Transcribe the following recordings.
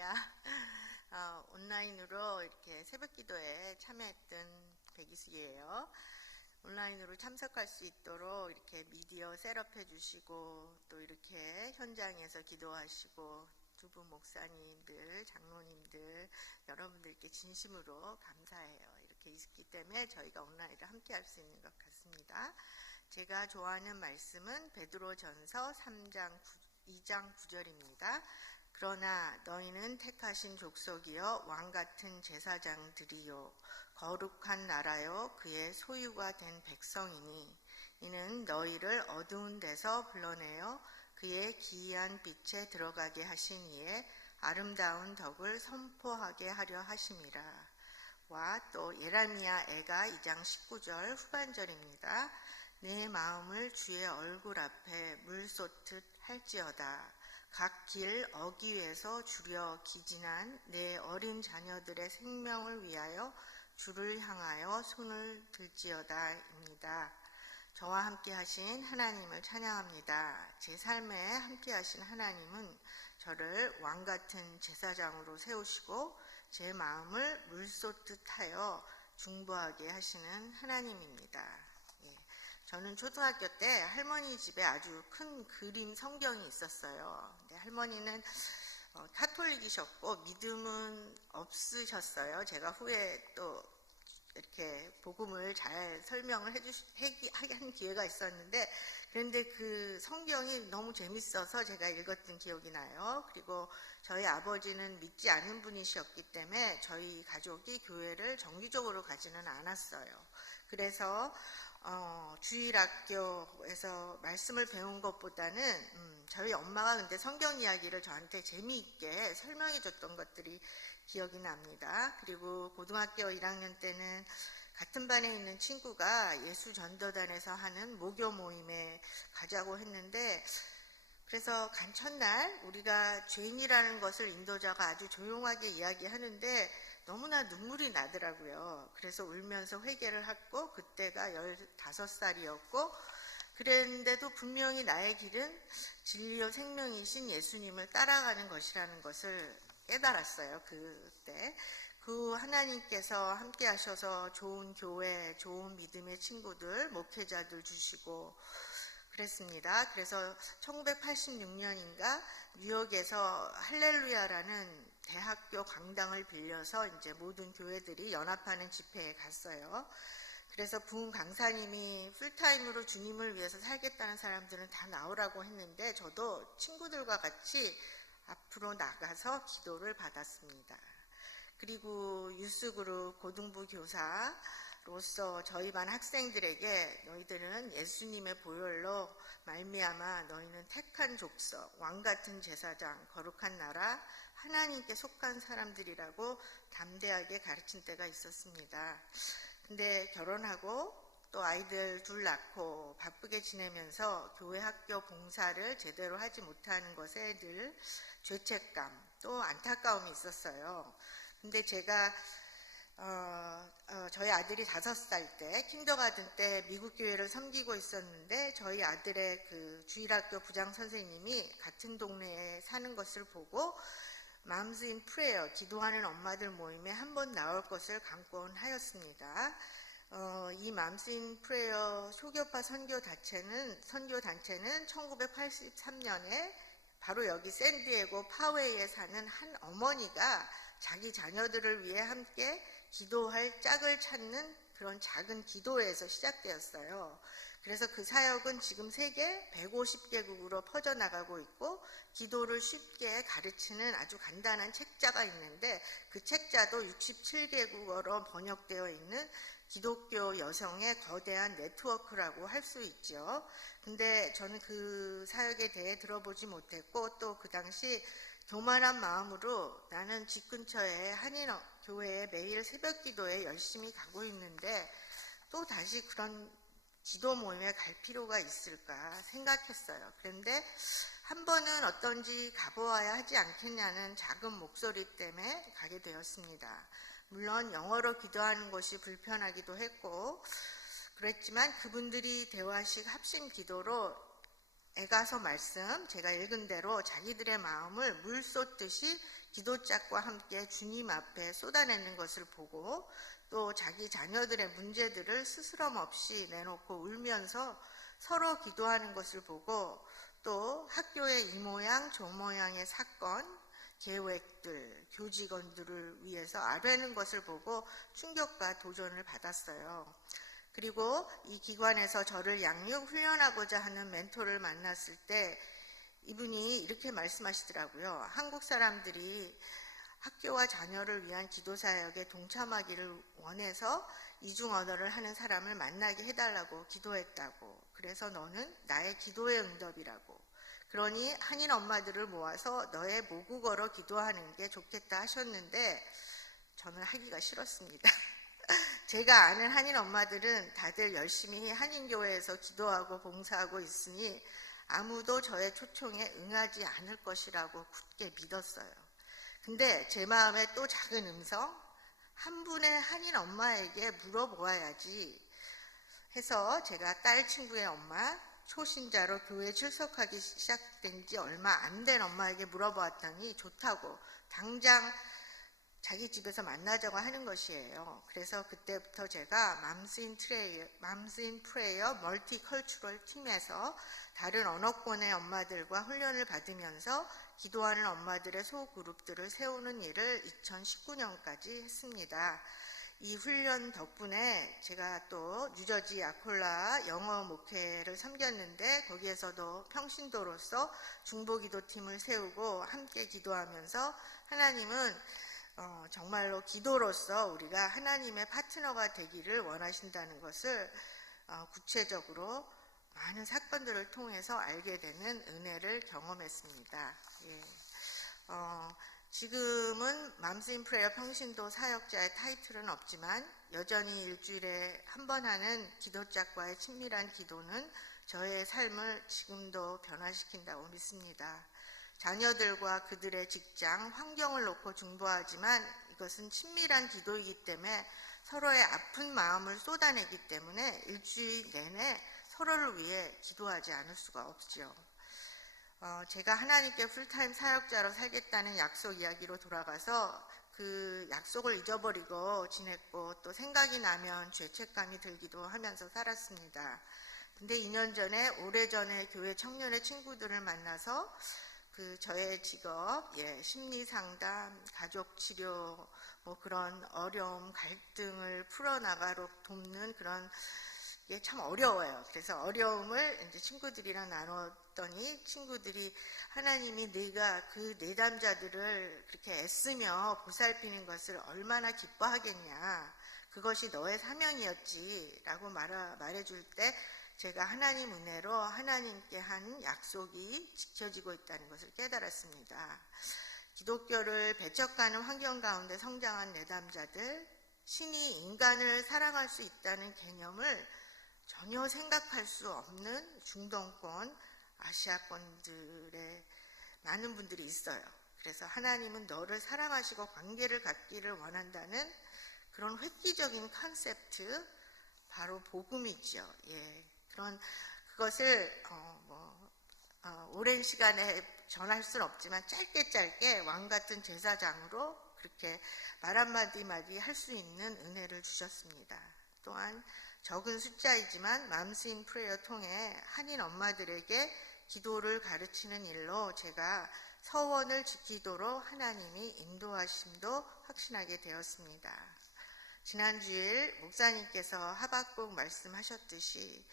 할렐루야. 온라인으로 이렇게 새벽 기도에 참여했던 백이수예요. 온라인으로 참석할 수 있도록 이렇게 미디어 셋업해 주시고 또 이렇게 현장에서 기도하시고 두 분 목사님들, 장로님들 여러분들께 진심으로 감사해요. 이렇게 있기 때문에 저희가 온라인으로 함께 할 수 있는 것 같습니다. 제가 좋아하는 말씀은 베드로전서 2장 9절입니다. 그러나 너희는 택하신 족속이여 왕같은 제사장들이요 거룩한 나라요 그의 소유가 된 백성이니 이는 너희를 어두운 데서 불러내어 그의 기이한 빛에 들어가게 하신 이에 아름다운 덕을 선포하게 하려 하심이라. 와 또 예레미야 애가 2장 19절 후반절입니다. 내 마음을 주의 얼굴 앞에 물 쏟듯 할지어다. 각 길 어귀에서 주려 기진한 내 어린 자녀들의 생명을 위하여 주를 향하여 손을 들지어다입니다. 저와 함께 하신 하나님을 찬양합니다. 제 삶에 함께 하신 하나님은 저를 왕같은 제사장으로 세우시고 제 마음을 물 쏟듯 하여 중보하게 하시는 하나님입니다. 저는 초등학교 때 할머니 집에 아주 큰 그림 성경이 있었어요. 근데 할머니는 카톨릭이셨고 믿음은 없으셨어요. 제가 후에 또 이렇게 복음을 잘 설명을 한 기회가 있었는데, 그런데 그 성경이 너무 재밌어서 제가 읽었던 기억이 나요. 그리고 저희 아버지는 믿지 않은 분이셨기 때문에 저희 가족이 교회를 정기적으로 가지는 않았어요. 그래서 주일학교에서 말씀을 배운 것보다는 저희 엄마가 근데 성경 이야기를 저한테 재미있게 설명해 줬던 것들이 기억이 납니다. 그리고 고등학교 1학년 때는 같은 반에 있는 친구가 예수전도단에서 하는 모교 모임에 가자고 했는데, 그래서 간 첫날 우리가 죄인이라는 것을 인도자가 아주 조용하게 이야기하는데 너무나 눈물이 나더라고요. 그래서 울면서 회개를 했고, 그때가 15살이었고 그랬는데도 분명히 나의 길은 진리요 생명이신 예수님을 따라가는 것이라는 것을 깨달았어요. 그때 그 하나님께서 함께 하셔서 좋은 교회, 좋은 믿음의 친구들, 목회자들 주시고 그랬습니다. 그래서 1986년인가 뉴욕에서 할렐루야라는 대학교 강당을 빌려서 이제 모든 교회들이 연합하는 집회에 갔어요. 그래서 부흥 강사님이 풀타임으로 주님을 위해서 살겠다는 사람들은 다 나오라고 했는데 저도 친구들과 같이 앞으로 나가서 기도를 받았습니다. 그리고 유스그룹 고등부 교사로서 저희 반 학생들에게 너희들은 예수님의 보혈로 말미암아 너희는 택한 족속, 왕같은 제사장, 거룩한 나라, 하나님께 속한 사람들이라고 담대하게 가르친 때가 있었습니다. 근데 결혼하고 또 아이들 둘 낳고 바쁘게 지내면서 교회 학교 봉사를 제대로 하지 못하는 것에 늘 죄책감 또 안타까움이 있었어요. 근데 제가 저희 아들이 5살 때 킨더가든 때 미국 교회를 섬기고 있었는데 저희 아들의 그 주일학교 부장 선생님이 같은 동네에 사는 것을 보고 맘스 인 프레어, 기도하는 엄마들 모임에 한번 나올 것을 강권하였습니다. 이 맘스 인 프레어 소교파 선교단체는 1983년에 바로 여기 샌디에고 파웨이에 사는 한 어머니가 자기 자녀들을 위해 함께 기도할 짝을 찾는 그런 작은 기도회에서 시작되었어요. 그래서 그 사역은 지금 세계 150개국으로 퍼져나가고 있고 기도를 쉽게 가르치는 아주 간단한 책자가 있는데 그 책자도 67개국어로 번역되어 있는 기독교 여성의 거대한 네트워크라고 할 수 있죠. 근데 저는 그 사역에 대해 들어보지 못했고 또 그 당시 교만한 마음으로 나는 집 근처에 한인 교회에 매일 새벽 기도에 열심히 가고 있는데 또 다시 그런 기도 모임에 갈 필요가 있을까 생각했어요. 그런데 한 번은 어떤지 가보아야 하지 않겠냐는 작은 목소리 때문에 가게 되었습니다. 물론 영어로 기도하는 것이 불편하기도 했고 그랬지만 그분들이 대화식 합심 기도로 애가서 말씀 제가 읽은 대로 자기들의 마음을 물 쏟듯이 기도짝과 함께 주님 앞에 쏟아내는 것을 보고 또 자기 자녀들의 문제들을 스스럼 없이 내놓고 울면서 서로 기도하는 것을 보고 또 학교의 이 모양 저 모양의 사건, 계획들, 교직원들을 위해서 아뢰는 것을 보고 충격과 도전을 받았어요. 그리고 이 기관에서 저를 양육 훈련하고자 하는 멘토를 만났을 때 이분이 이렇게 말씀하시더라고요. 한국 사람들이 학교와 자녀를 위한 기도 사역에 동참하기를 원해서 이중 언어를 하는 사람을 만나게 해달라고 기도했다고. 그래서 너는 나의 기도의 응답이라고. 그러니 한인 엄마들을 모아서 너의 모국어로 기도하는 게 좋겠다 하셨는데 저는 하기가 싫었습니다. 제가 아는 한인 엄마들은 다들 열심히 한인교회에서 기도하고 봉사하고 있으니 아무도 저의 초청에 응하지 않을 것이라고 굳게 믿었어요. 근데 제 마음에 또 작은 음성, 한 분의 한인 엄마에게 물어보아야지 해서 제가 딸 친구의 엄마, 초신자로 교회에 출석하기 시작된 지 얼마 안 된 엄마에게 물어보았더니 좋다고 당장 자기 집에서 만나자고 하는 것이에요. 그래서 그때부터 제가 맘스 인 프레이어 멀티컬처럴 팀에서 다른 언어권의 엄마들과 훈련을 받으면서 기도하는 엄마들의 소그룹들을 세우는 일을 2019년까지 했습니다. 이 훈련 덕분에 제가 또 뉴저지 아콜라 영어 목회를 섬겼는데 거기에서도 평신도로서 중보기도팀을 세우고 함께 기도하면서 하나님은 정말로 기도로서 우리가 하나님의 파트너가 되기를 원하신다는 것을 구체적으로 많은 사건들을 통해서 알게 되는 은혜를 경험했습니다. 예. 지금은 맘스 인 프레이어 평신도 사역자의 타이틀은 없지만 여전히 일주일에 한 번 하는 기도짝과의 친밀한 기도는 저의 삶을 지금도 변화시킨다고 믿습니다. 자녀들과 그들의 직장, 환경을 놓고 중보하지만 이것은 친밀한 기도이기 때문에 서로의 아픈 마음을 쏟아내기 때문에 일주일 내내 서로를 위해 기도하지 않을 수가 없죠. 제가 하나님께 풀타임 사역자로 살겠다는 약속 이야기로 돌아가서 그 약속을 잊어버리고 지냈고 또 생각이 나면 죄책감이 들기도 하면서 살았습니다. 근데 2년 전에 오래전에 교회 청년의 친구들을 만나서 그 저의 직업, 심리상담, 가족치료, 뭐 그런 어려움, 갈등을 풀어나가도록 돕는 그런 게 참 어려워요. 그래서 어려움을 이제 친구들이랑 나눴더니 친구들이 하나님이 네가 그 내담자들을 그렇게 애쓰며 보살피는 것을 얼마나 기뻐하겠냐. 그것이 너의 사명이었지 라고 말해줄 때 제가 하나님 은혜로 하나님께 한 약속이 지켜지고 있다는 것을 깨달았습니다. 기독교를 배척하는 환경 가운데 성장한 내담자들, 신이 인간을 사랑할 수 있다는 개념을 전혀 생각할 수 없는 중동권, 아시아권들의 많은 분들이 있어요. 그래서 하나님은 너를 사랑하시고 관계를 갖기를 원한다는 그런 획기적인 컨셉트, 바로 복음이죠. 그것을 오랜 시간에 전할 수는 없지만 짧게 왕같은 제사장으로 그렇게 말 한마디 할 수 있는 은혜를 주셨습니다. 또한 적은 숫자이지만 맘스 인 프레이어 통해 한인 엄마들에게 기도를 가르치는 일로 제가 서원을 지키도록 하나님이 인도하심도 확신하게 되었습니다. 지난 주일 목사님께서 하박국 말씀하셨듯이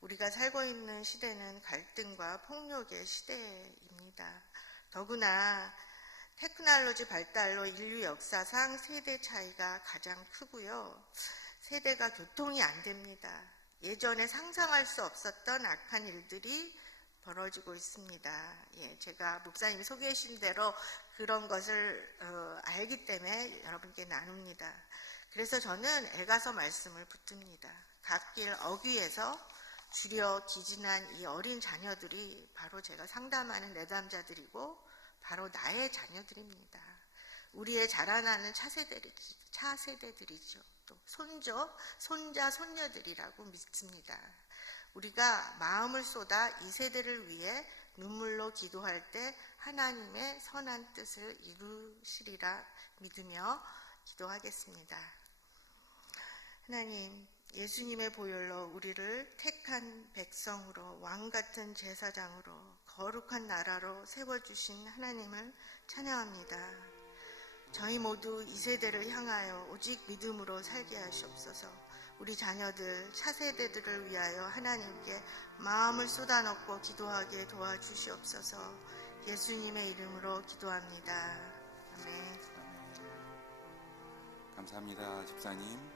우리가 살고 있는 시대는 갈등과 폭력의 시대입니다. 더구나 테크놀로지 발달로 인류 역사상 세대 차이가 가장 크고요. 세대가 교통이 안 됩니다. 예전에 상상할 수 없었던 악한 일들이 벌어지고 있습니다. 제가 목사님이 소개해 주신 대로 그런 것을 알기 때문에 여러분께 나눕니다. 그래서 저는 애가서 말씀을 붙듭니다. 갓길 어귀에서 주려 기진한 이 어린 자녀들이 바로 제가 상담하는 내담자들이고 바로 나의 자녀들입니다. 우리의 자라나는 차세대들이죠. 또 손자, 손녀들이라고 믿습니다. 우리가 마음을 쏟아 이 세대를 위해 눈물로 기도할 때 하나님의 선한 뜻을 이루시리라 믿으며 기도하겠습니다. 하나님, 예수님의 보혈로 우리를 택한 백성으로 왕같은 제사장으로 거룩한 나라로 세워주신 하나님을 찬양합니다. 저희 모두 이 세대를 향하여 오직 믿음으로 살게 하시옵소서. 우리 자녀들, 차세대들을 위하여 하나님께 마음을 쏟아넣고 기도하게 도와주시옵소서. 예수님의 이름으로 기도합니다. 아멘. 감사합니다, 집사님.